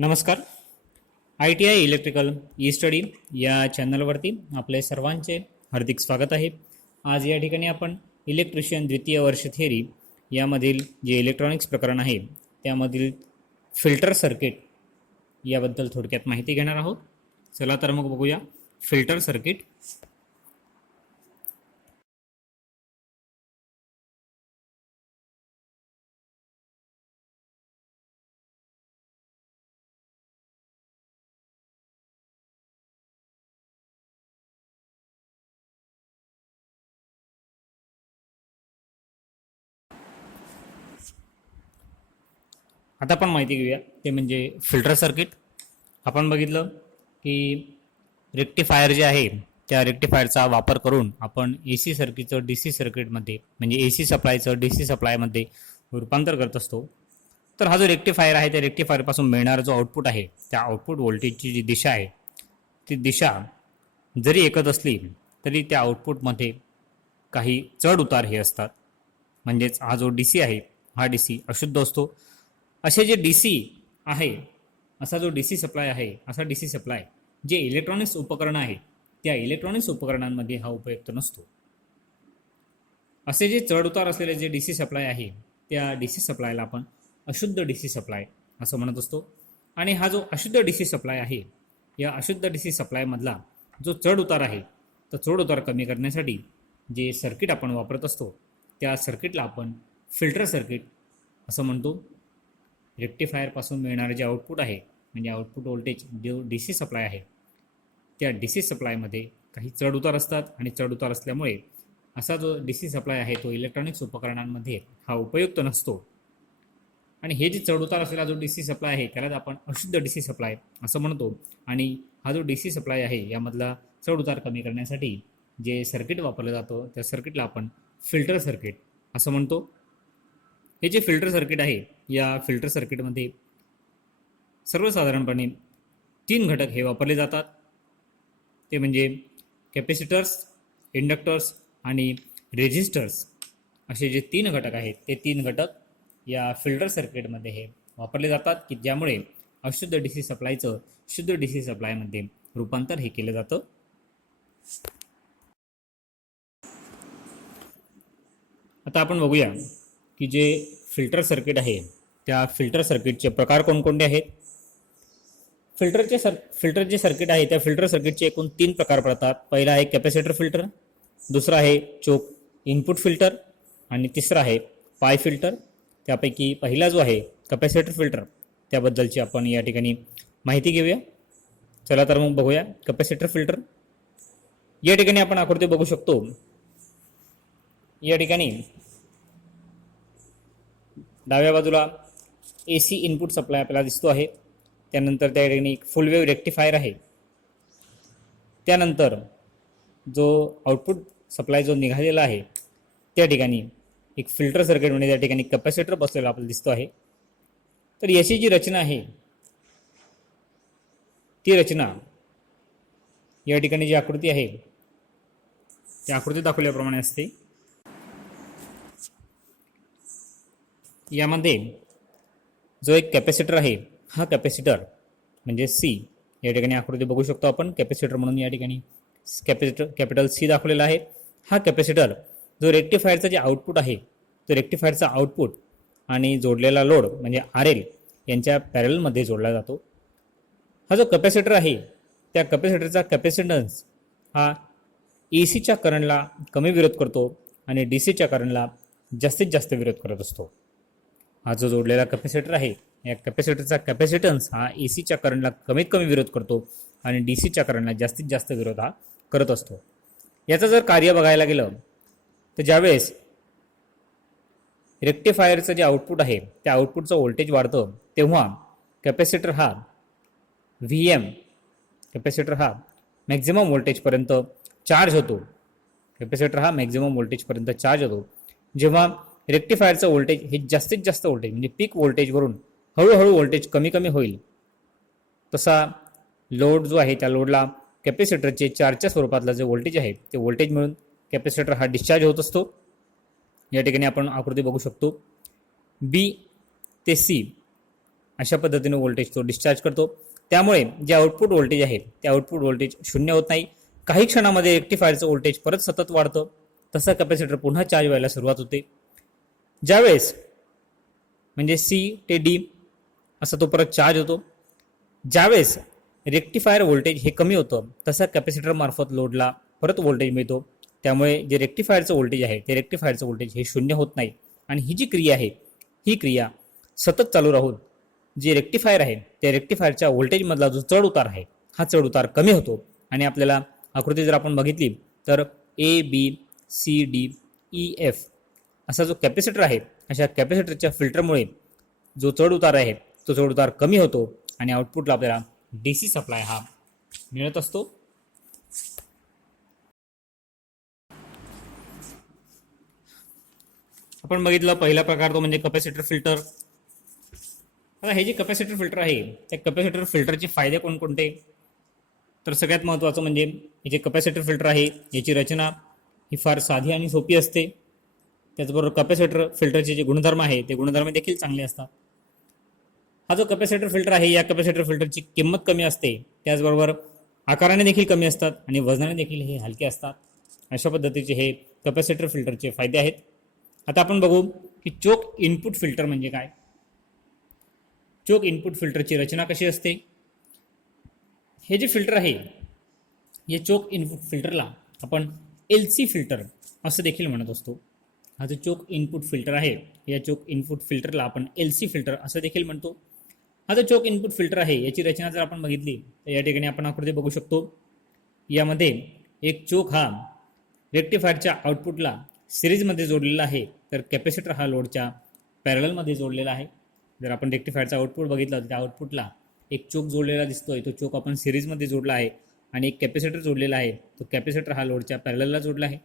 नमस्कार. ITI electrical E study या चॅनलवरती आपले सर्वांचे हार्दिक स्वागत आहे. आज या ठिकाणी आपण इलेक्ट्रिशियन द्वितीय वर्ष थिअरी यामधील जे इलेक्ट्रॉनिक्स प्रकरण आहे त्यामधील फिल्टर सर्किट याबद्दल थोडक्यात माहिती घेणार आहोत. चला तर मग बघूया फिल्टर सर्किट. आता आपण माहिती घेऊया ते म्हणजे फिल्टर सर्किट. आपण बघितलं की रेक्टिफायर जे आहे त्या रेक्टिफायरचा वापर करून आपण AC सर्किटचं DC सर्किटमध्ये म्हणजे AC सप्लायचं DC सप्लायमध्ये रूपांतर करत असतो. तर हा जो रेक्टिफायर आहे त्या रेक्टिफायरपासून मिळणारा जो आउटपुट आहे त्या आउटपुट व्होल्टेजची जी दिशा आहे ती दिशा जरी एकच असली तरी त्या आउटपुटमध्ये काही चढ उतार हे असतात. म्हणजेच हा जो DC आहे हा DC अशुद्ध असतो. असे जे DC आहे असा जो DC सप्लाय आहे असा DC सप्लाय जे इलेक्ट्रॉनिक्स उपकरणं आहे त्या इलेक्ट्रॉनिक्स उपकरणांमध्ये हा उपयुक्त नसतो. असे जे चढउतार असलेले जे DC सप्लाय आहे त्या DC सप्लायला आपण अशुद्ध DC सप्लाय असं म्हणत असतो. आणि हा जो अशुद्ध DC सप्लाय आहे या अशुद्ध DC सप्लायमधला जो चढ उतार आहे तर चढ उतार कमी करण्यासाठी जे सर्किट आपण वापरत असतो त्या सर्किटला आपण फिल्टर सर्किट असं म्हणतो. रेक्टिफायरपासून मिळणारे जे आउटपुट आहे म्हणजे आउटपुट व्होल्टेज जो DC सप्लाय आहे त्या DC सप्लायमध्ये काही चढउतार असतात आणि चढउतार असल्यामुळे असा जो DC सप्लाय आहे तो इलेक्ट्रॉनिक्स उपकरणांमध्ये हा उपयुक्त नसतो. आणि हे जे चढउतार असलेला जो DC सप्लाय आहे त्यालाच आपण अशुद्ध DC सप्लाय असं म्हणतो. आणि हा जो DC सप्लाय आहे यामधला चढउतार कमी करण्यासाठी जे सर्किट वापरलं जातं त्या सर्किटला आपण फिल्टर सर्किट असं म्हणतो. हे जे फिल्टर सर्किट आहे या फिल्टर सर्किटमध्ये सर्वसाधारणपणे 3 घटक हे वापरले जातात. ते म्हणजे कॅपॅसिटर्स, इंडक्टर्स आणि रेझिस्टर्स असे जे 3 घटक आहेत ते 3 घटक या फिल्टर सर्किटमध्ये हे वापरले जातात की ज्यामुळे अशुद्ध DC सप्लायचं शुद्ध DC सप्लायमध्ये रूपांतर हे केलं जातं. आता आपण बघूया की जे फिल्टर सर्किट आहे त्या फिल्टर सर्किटचे प्रकार कोणकोणते आहेत. फिल्टर जे सर्किट आहे त्या फिल्टर सर्किटचे एकूण 3 प्रकार पडतात. पहिला आहे कॅपॅसिटर फिल्टर, दुसरा आहे चोक इनपुट फिल्टर आणि तिसरा आहे पाय फिल्टर. त्यापैकी पहिला जो आहे कॅपॅसिटर फिल्टर त्याबद्दलची आपण या ठिकाणी माहिती घेऊया. चला तर मग बघूया कॅपॅसिटर फिल्टर. या ठिकाणी आपण आकृती बघू शकतो. या ठिकाणी डाव्या बाजूला AC इनपुट सप्लाय आपल्याला दिसतो आहे. त्यानंतर त्या ठिकाणी एक फुल वेव्ह रेक्टिफायर आहे. त्यानंतर जो आउटपुट सप्लाय जो निघालेला आहे त्या ठिकाणी एक फिल्टर सर्किट म्हणजे त्या ठिकाणी कॅपॅसिटर बसलेला आपल्याला दिसतो आहे. तर याची जी रचना आहे ती रचना या ठिकाणी जी आकृती आहे त्या आकृती दाखवल्याप्रमाणे असते. यामध्ये जो एक कॅपॅसिटर आहे हा कॅपॅसिटर म्हणजे C या ठिकाणी आकृती बघू शकतो आपण. कॅपॅसिटर म्हणून या ठिकाणी कॅपिटल C दाखवलेला आहे. हा कॅपॅसिटर जो रेक्टिफायरचा जे आउटपुट आहे तो रेक्टिफायरचा आउटपुट आणि जोडलेला लोड म्हणजे RL यांच्या पॅरलमध्ये जोडला जातो. हा जो कॅपॅसिटर आहे त्या कॅपॅसिटरचा कॅपॅसिटन्स हा ACच्या करंटला कमी विरोध करतो आणि DCच्या करंटला जास्तीत जास्त विरोध करत असतो. हा जो जोडलेला कॅपॅसिटर आहे या कॅपॅसिटरचा कॅपॅसिटन्स हा ACच्या करंटला कमीत कमी विरोध करतो आणि DCच्या करंटला जास्तीत जास्त विरोध हा करत असतो. याचं जर कार्य बघायला गेलं तर ज्यावेळेस रेक्टिफायरचं जे आउटपुट आहे त्या आउटपुटचं व्होल्टेज वाढतं तेव्हा कॅपॅसिटर हा कॅपॅसिटर हा मॅक्झिमम व्होल्टेजपर्यंत चार्ज होतो. कॅपॅसिटर हा मॅक्झिमम व्होल्टेजपर्यंत चार्ज होतो. जेव्हा रेक्टिफायरचं व्होल्टेज हे जास्तीत जास्त व्होल्टेज म्हणजे पीक व्होल्टेजवरून हळूहळू व्होल्टेज कमी कमी होईल तसा लोड जो आहे त्या लोडला कॅपॅसिटरचे चार्जच्या स्वरूपातलं जे व्होल्टेज आहे ते व्होल्टेज मिळून कॅपॅसिटर हा डिस्चार्ज होत असतो. या ठिकाणी आपण आकृती बघू शकतो. B ते C अशा पद्धतीने व्होल्टेज तो डिस्चार्ज करतो. त्यामुळे जे आउटपुट व्होल्टेज आहे ते आउटपुट व्होल्टेज शून्य होत नाही. काही क्षणामध्ये रेक्टिफायरचं व्होल्टेज परत सतत वाढतं. तसा कॅपॅसिटर पुन्हा चार्ज व्हायला सुरुवात होते. ज्यावेळेस म्हणजे सी ते डी असा तो परत चार्ज होतो. ज्यावेळेस रेक्टिफायर व्होल्टेज हे कमी होतं तसा कॅपॅसिटर मार्फत लोडला परत व्होल्टेज मिळतो. त्यामुळे जे रेक्टिफायरचं व्होल्टेज आहे ते रेक्टिफायरचं व्होल्टेज हे शून्य होत नाही. आणि ही जी क्रिया आहे ही क्रिया सतत चालू राहून जे रेक्टिफायर आहे त्या रेक्टिफायरच्या व्होल्टेजमधला जो चढ उतार आहे हा चढ उतार कमी होतो. आणि आपल्याला आकृती जर आपण बघितली तर A B C D E F असा जो कॅपॅसिटर आहे अशा कॅपॅसिटरच्या फिल्टरमुळे जो चढ उतार आहे तो चढ उतार कमी होतो आणि आउटपुटला आपल्याला DC सप्लाय हा मिळत असतो. आपण बघितलं पहिला प्रकार तो म्हणजे कॅपॅसिटर फिल्टर. आता हे जे कॅपॅसिटर फिल्टर आहे त्या कॅपॅसिटर फिल्टरचे फायदे कोणकोणते, तर सगळ्यात महत्त्वाचं म्हणजे हे जे कॅपॅसिटर फिल्टर आहे याची रचना ही फार साधी आणि सोपी असते. त्याचबरोबर कॅपॅसिटर फिल्टरचे जे गुणधर्म आहे ते गुणधर्म देखील चांगले असतात. हा जो कॅपॅसिटर फिल्टर आहे या कॅपॅसिटर फिल्टरची किंमत कमी असते. त्याचबरोबर आकाराने देखील कमी असतात आणि वजनाने देखील हे हलके असतात. अशा पद्धतीचे हे कॅपॅसिटर फिल्टरचे फायदे आहेत. आता आपण बघू की चोक इनपुट फिल्टर म्हणजे काय. चोक इनपुट फिल्टरची रचना कशी असते. हे जे फिल्टर आहे या चोक इनपुट फिल्टरला आपण LC फिल्टर असं देखील म्हणत असतो. हा जो चोक इनपुट फिल्टर आहे या चोक इनपुट फिल्टरला आपण LC फिल्टर असं देखील म्हणतो. हा जो चोक इनपुट फिल्टर आहे याची रचना जर आपण बघितली तर या ठिकाणी आपण आकृती बघू शकतो. यामध्ये एक चोक हा रेक्टिफायरच्या आउटपुटला सिरीजमध्ये जोडलेला आहे तर कॅपॅसिटर हा लोडच्या पॅरललमध्ये जोडलेला आहे. जर आपण रेक्टिफायरचा आउटपुट बघितला तर त्या आउटपुटला एक चोक जोडलेला दिसतोय. तो चोक आपण सिरीजमध्ये जोडला आहे आणि एक कॅपॅसिटर जोडलेला आहे. तो कॅपॅसिटर हा लोडच्या पॅरललला जोडला आहे.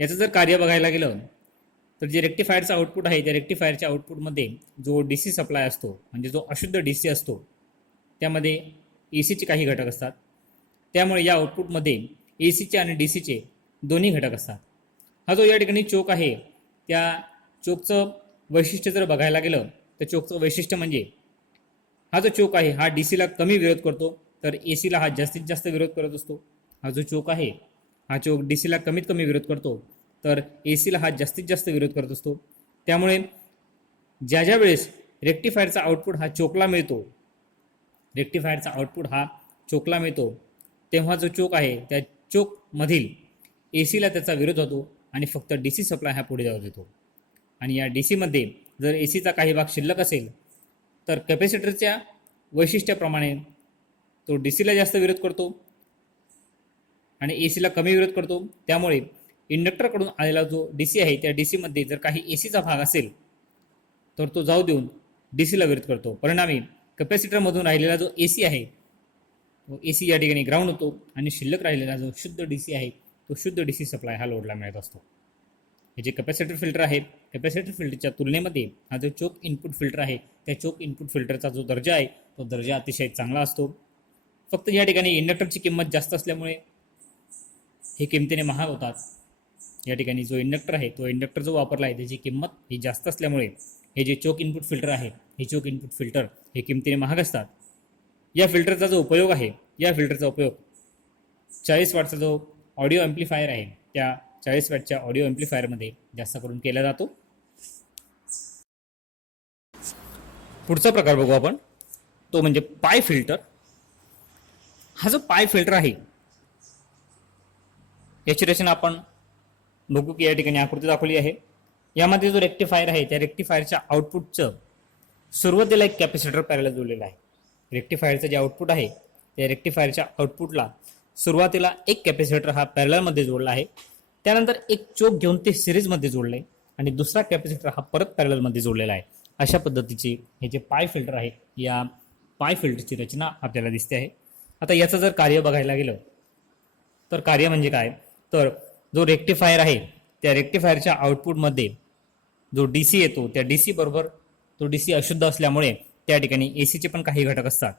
याचं जर कार्य बघायला गेलं तर जे रेक्टिफायरचा आउटपुट आहे त्या रेक्टिफायरच्या आउटपुटमध्ये जो DC सप्लाय असतो म्हणजे जो अशुद्ध DC असतो त्यामध्ये ACचे काही घटक असतात. त्यामुळे या आउटपुटमध्ये ACचे आणि DCचे दोन्ही घटक असतात. हा जो या ठिकाणी चोक आहे त्या चोकचं वैशिष्ट्य जर बघायला गेलं तर चोकचं वैशिष्ट्य म्हणजे हा जो चोक आहे हा DCला कमी विरोध करतो तर ACला हा जास्तीत जास्त विरोध करत असतो. हा जो चोक आहे हा चोक DCला कमीत कमी विरोध करतो तर ACला हा जास्तीत जास्त विरोध करत असतो. त्यामुळे ज्या वेळेस रेक्टिफायरचा आउटपुट हा चोकला मिळतो तेव्हा जो चोक आहे त्या चोकमधील ACला त्याचा विरोध होतो आणि फक्त DC सप्लाय हा पुढे जाऊ देतो. आणि या DCमध्ये जर ACचा काही भाग शिल्लक असेल तर कॅपॅसिटरच्या वैशिष्ट्याप्रमाणे तो DCला जास्त विरोध करतो आणि ACला कमी विरोध करतो. त्यामुळे इंडक्टरकडून आलेला जो DC आहे त्या DCमध्ये जर काही ACचा भाग असेल तर तो जाऊ देऊन DCला विरोध करतो. परिणामी कॅपॅसिटरमधून राहिलेला जो AC आहे तो AC या ठिकाणी ग्राउंड होतो आणि शिल्लक राहिलेला जो शुद्ध DC आहे तो शुद्ध DC सप्लाय हा लोडला मिळत असतो. हे जे कॅपॅसिटर फिल्टर आहे कॅपॅसिटर फिल्टरच्या तुलनेमध्ये हा जो चोक इनपुट फिल्टर आहे त्या चोक इनपुट फिल्टरचा जो दर्जा आहे तो दर्जा अतिशय चांगला असतो. फक्त या ठिकाणी इंडक्टरची किंमत जास्त असल्यामुळे हे किमतीने महाग होतात. या ठिकाणी जो इंडक्टर आहे तो इंडक्टर जो वापरला आहे त्याची किंमत ही जास्त असल्यामुळे हे जे चोक इनपुट फिल्टर आहे हे चोक इनपुट फिल्टर हे किमतीने महाग असतात. या फिल्टरचा जो उपयोग आहे या फिल्टरचा उपयोग 40 वॅटचा जो ऑडिओ ॲम्प्लिफायर आहे त्या 40 वॅटच्या ऑडिओ ॲम्प्लिफायरमध्ये जास्त करून केला जातो. पुढचा प्रकार बघू आपण तो म्हणजे पाय फिल्टर. हा जो पाय फिल्टर आहे याची रचना आपण बघू की या ठिकाणी आकृती दाखवली आहे. यामध्ये जो रेक्टिफायर आहे त्या रेक्टिफायरच्या आउटपुटचं सुरुवातीला एक कॅपॅसिटर पॅरलल जोडलेला आहे. रेक्टिफायरचं जे आउटपुट आहे त्या रेक्टिफायरच्या आउटपुटला सुरुवातीला एक कॅपॅसिटर हा पॅरललमध्ये जोडला आहे. त्यानंतर एक चोक घेऊन ते सिरीजमध्ये जोडले आणि दुसरा कॅपॅसिटर हा परत पॅरललमध्ये जोडलेला आहे. अशा पद्धतीचे हे जे पाय फिल्टर आहे या पाय फिल्टरची रचना आपल्याला दिसते आहे. आता याचं जर कार्य बघायला गेलं तर कार्य म्हणजे काय, तर जो रेक्टिफायर आहे त्या रेक्टिफायरच्या आउटपुटमध्ये जो DC येतो त्या DC बरोबर तो DC अशुद्ध असल्यामुळे त्या ठिकाणी ACचे पण काही घटक असतात.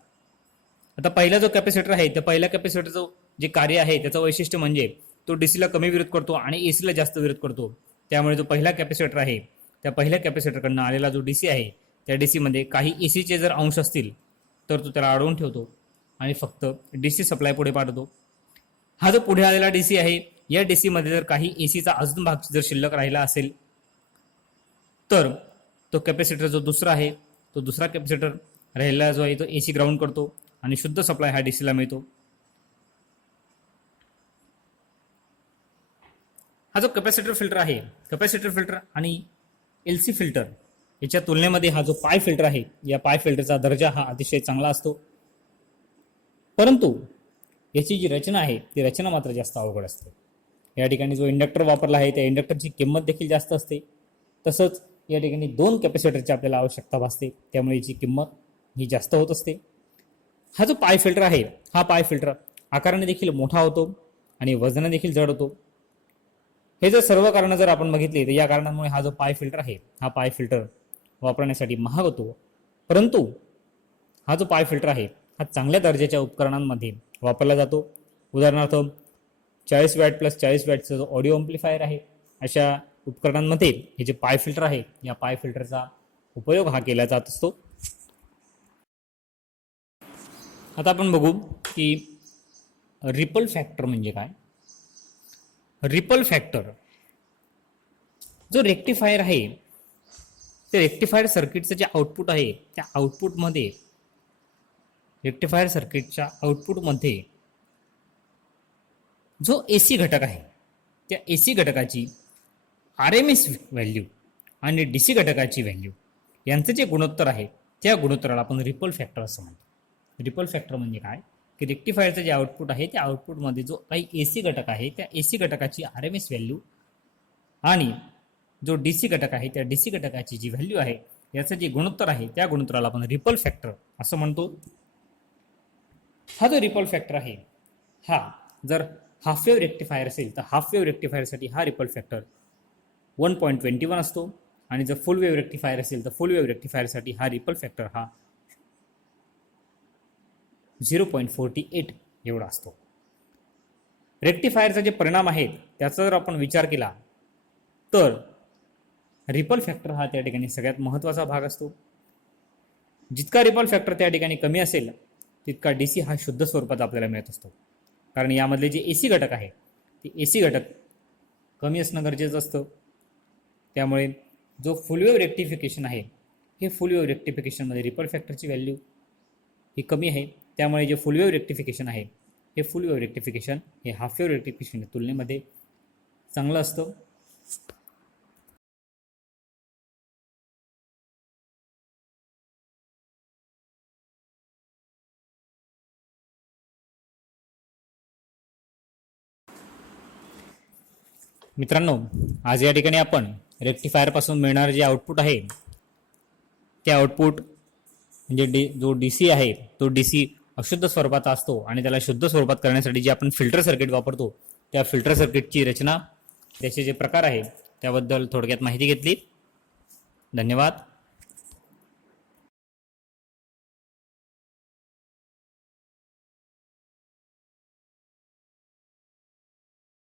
आता पहिला जो कॅपॅसिटर आहे त्या पहिल्या कॅपॅसिटरचं जे कार्य आहे त्याचं वैशिष्ट्य म्हणजे तो DCला कमी विरोध करतो आणि ACला जास्त विरोध करतो. त्यामुळे जो पहिला कॅपॅसिटर आहे त्या पहिल्या कॅपॅसिटरकडनं आलेला जो DC आहे त्या डी सीमध्ये काही ए सीचे जर अंश असतील तर तो त्याला अडवून ठेवतो आणि फक्त डी सी सप्लाय पुढे पाठवतो. हा जो पुढे आलेला डी सी आहे, या डी सीमध्ये जर काही ए सीचा अजून भाग जर शिल्लक राहिला असेल तर तो कॅपॅसिटर जो दुसरा आहे, तो दुसरा कॅपॅसिटर राहिलेला जो आहे तो ए सी ग्राउंड करतो आणि शुद्ध सप्लाय हा डी सीला मिळतो. हा जो कॅपॅसिटर फिल्टर आहे, कॅपॅसिटर फिल्टर आणि एल सी फिल्टर याच्या तुलनेमध्ये हा जो पाय फिल्टर आहे, या पाय फिल्टरचा दर्जा हा अतिशय चांगला असतो. परंतु याची जी रचना आहे ती रचना मात्र जास्त अवघड असते. या ठिकाणी जो इंडक्टर वापरला आहे त्या इंडक्टरची किंमत देखील जास्त असते. तसंच या ठिकाणी 2 कॅपॅसिटरची आपल्याला आवश्यकता भासते, त्यामुळे याची किंमत ही जास्त होत असते. हा जो पाय फिल्टर आहे, हा पाय फिल्टर आकाराने देखील मोठा होतो आणि वजनाने देखील जड होतो. हे जर सर्व कारणं जर आपण बघितली तर या कारणांमुळे हा जो पाय फिल्टर आहे, हा पाय फिल्टर वापरण्यासाठी महाग होतो. परंतु हा जो पाय फिल्टर आहे हा चांगल्या दर्जाच्या उपकरणांमध्ये वापरला जातो. उदाहरणार्थ 40 वॅट प्लस 40 वॅटचा जो ऑडिओ अम्प्लिफायर आहे, अशा उपकरणांमध्ये हे जे पाय फिल्टर आहे, या पाय फिल्टरचा उपयोग हा केला जात असतो. आता आपण बघू की रिपल फॅक्टर म्हणजे काय. रिपल फॅक्टर जो रेक्टिफायर आहे, ते रेक्टिफायर सर्किटचं जे आउटपुट आहे त्या आउटपुटमध्ये, रेक्टिफायर सर्किटच्या आउटपुटमध्ये जो एसी घटक आहे त्या एसी घटकाची RMS व्हॅल्यू आणि DC घटकाची व्हॅल्यू यांचं जे गुणोत्तर आहे त्या गुणोत्तराला आपण रिपल फॅक्टर असं म्हणतो. रिपल फॅक्टर म्हणजे काय की रेक्टिफायरचं जे आउटपुट आहे त्या आउटपुटमध्ये जो काही एसी घटक आहे त्या एसी घटकाची RMS व्हॅल्यू आणि जो DC घटक आहे त्या DC घटकाची जी व्हॅल्यू आहे याचं जे गुणोत्तर आहे त्या गुणोत्तराला आपण रिपल फॅक्टर असं म्हणतो. हा जो रिपल फॅक्टर आहे हा जर हाफ वेव्ह रेक्टिफायर असेल तर हाफ वेव्ह रेक्टिफायरसाठी हा रिपल फॅक्टर 1.21 असतो आणि जर फुल वेव्ह रेक्टिफायर असेल तर फुल वेव्ह रेक्टिफायरसाठी हा रिपल फॅक्टर हा 0.48 एवढा असतो. रेक्टिफायरचा जे परिणाम आहेत त्याचा जर आपण विचार केला तर रिपल फॅक्टर हा त्या ठिकाणी सगळ्यात महत्त्वाचा भाग असतो. जितका रिपल फॅक्टर त्या ठिकाणी कमी असेल तितका DC हा शुद्ध स्वरूपात आपल्याला मिळत असतो. कारण यामधले जे एसी घटक आहे ते एसी घटक कमी असणं गरजेचं असतं. त्यामुळे जो फुल वेव्ह रेक्टिफिकेशन आहे हे फुल वेव्ह रेक्टिफिकेशनमध्ये रिपल फॅक्टरची व्हॅल्यू ही कमी आहे. त्यामुळे जे फुल वेव्ह रेक्टिफिकेशन आहे हे फुल वेव्ह रेक्टिफिकेशन हे हाफ वेव्ह रेक्टिफिकेशन तुलनेमध्ये चांगलं असतं. मित्रांनो, आज या ठिकाणी आपण रेक्टिफायरपासून मिळणारे जे आउटपुट आहे ते आउटपुट म्हणजे जो DC आहे तो DC अशुद्ध स्वरूपाचा असतो आणि त्याला शुद्ध स्वरूपात करण्यासाठी जे आपण फिल्टर सर्किट वापरतो त्या फिल्टर सर्किटची रचना, त्याचे जे प्रकार आहे त्याबद्दल थोडक्यात माहिती घेतली. धन्यवाद.